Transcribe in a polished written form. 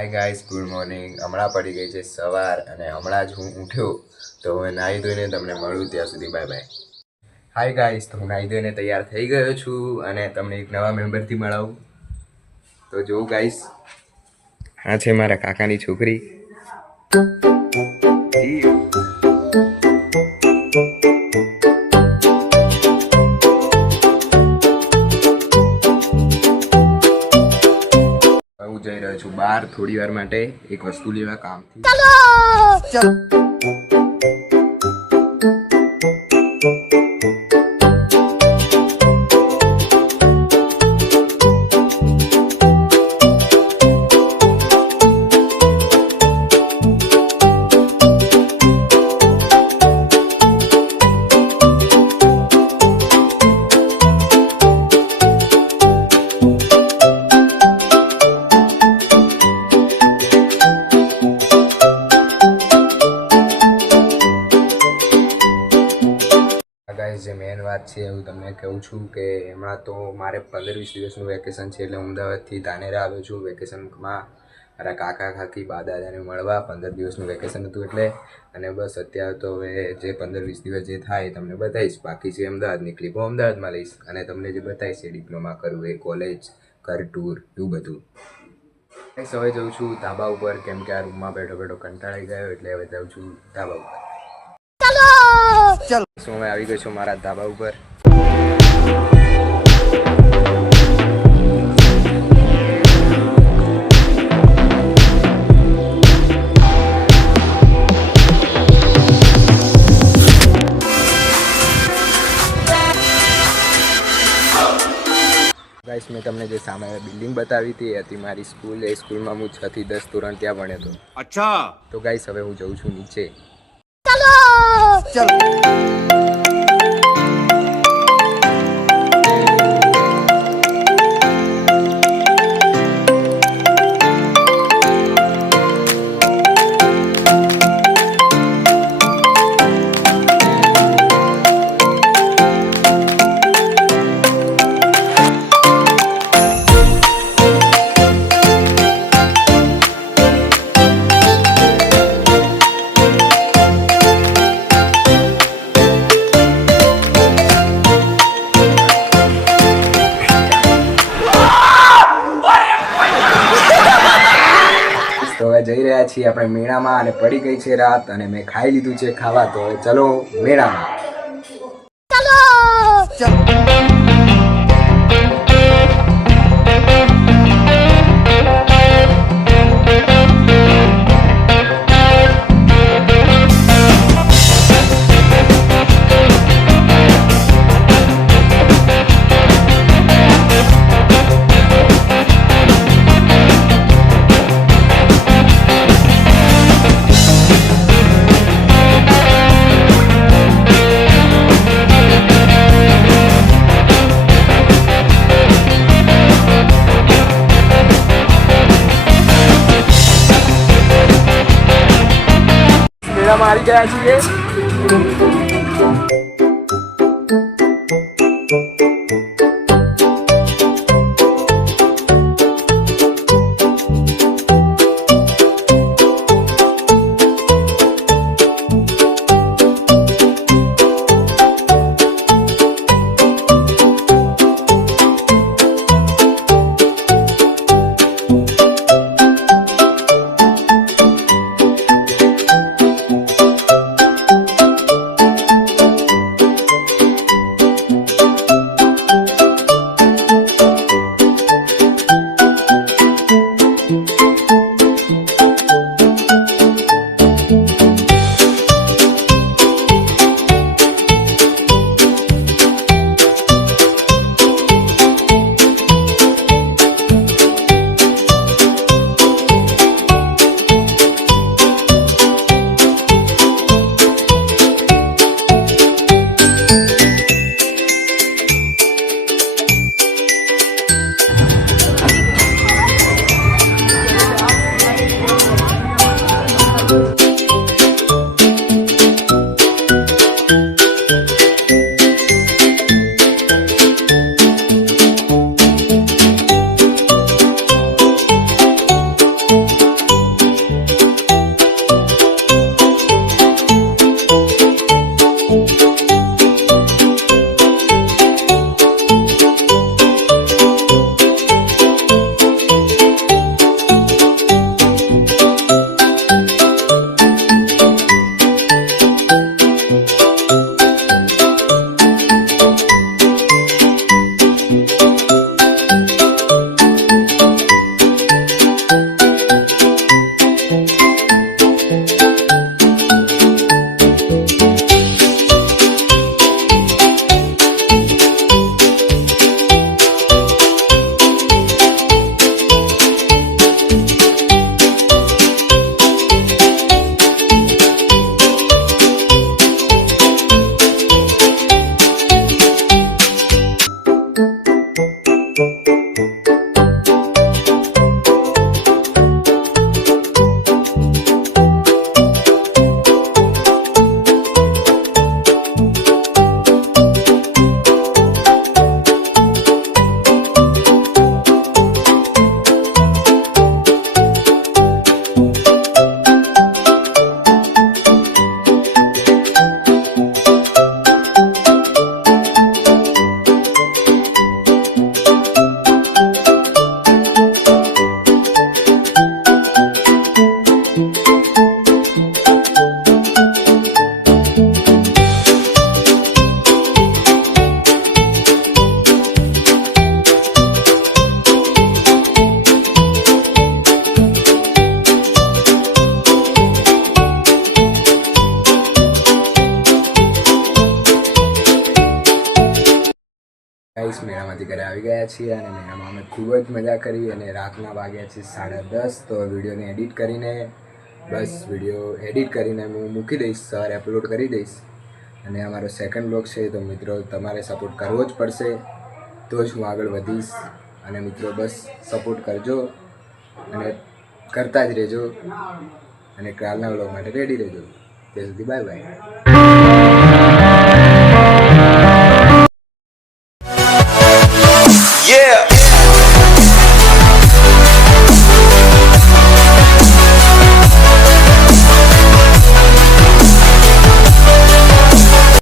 Hi guys, good morning. હમણાં પડી ગઈ છે સવાર અને હમણાં જ હું ઉઠ્યો તો હવે નાહી ધોઈને તમને મળું. ત્યાં સુધી બાય બાય. હાય ગાઈસ, તો હું નાહી ધોઈને તૈયાર થઈ ગયો છું અને તમને એક નવા મેમ્બરથી મળાવું. તો જોઉં ગાઈસ, આ છે મારા કાકાની છોકરી. હું જઈ રહ્યો છું બહાર થોડી વાર માટે એક વસ્તુ લેવા કામથી. જે મેન વાત છે હું તમને કહું છું કે હમણાં તો મારે 15-20 દિવસનું વેકેશન છે એટલે અમદાવાદથી ધાનેરા આવ્યો છું વેકેશનમાં મારા કાકા કાકી બા દાદાને મળવા. 15 દિવસનું વેકેશન હતું એટલે, અને બસ અત્યારે તો હવે જે 15-20 દિવસ જે થાય તમને બતાવીશ. બાકી છે અમદાવાદની ક્લિપો અમદાવાદમાં લઈશ અને તમને જે બતાવીશ એ ડિપ્લોમા કરવું એ કોલેજ ઘર ટૂર એવું બધું. હવે જઉં છું ધાબા ઉપર કેમ કે આ રૂમમાં બેઠો બેઠો કંટાળી ગયો એટલે હવે જાઉં છું ધાબા ઉપર. ચાલો હું આવી ગયો છું મારા ધાબા ઉપર. ગાઈસ, મેં તમને જે સામે બિલ્ડિંગ બતાવી હતી એ હતી મારી સ્કૂલ. એ સ્કૂલમાં હું 6 થી 10 ધોરણ ત્યાં ભણ્યો હતો. અચ્છા. તો ગાઈસ, હવે હું જઉં છું નીચે. ચાલો. તો હવે જઈ રહ્યા છીએ આપણે મેળામાં અને પડી ગઈ છે રાત અને મેં ખાઈ લીધું છે ખાવા. તો હવે ચલો મેળામાં. મારી ગયા છીએ. ગાઈસ મેળામાંથી ઘરે આવી ગયા છીએ અને મેળામાં અમે ખૂબ જ મજા કરી અને રાતના વાગ્યા છે 10:30. તો વિડીયોને એડિટ કરીને વિડીયો એડિટ કરીને હું મૂકી દઈશ, સવારે અપલોડ કરી દઈશ. અને અમારો સેકન્ડ બ્લોગ છે, તો મિત્રો તમારે સપોર્ટ કરવો જ પડશે, તો જ હું આગળ વધીશ. અને મિત્રો બસ સપોર્ટ કરજો અને કરતા જ રહેજો અને કાલના બ્લોગ માટે રેડી રહેજો. ત્યાં સુધી બાય બાય.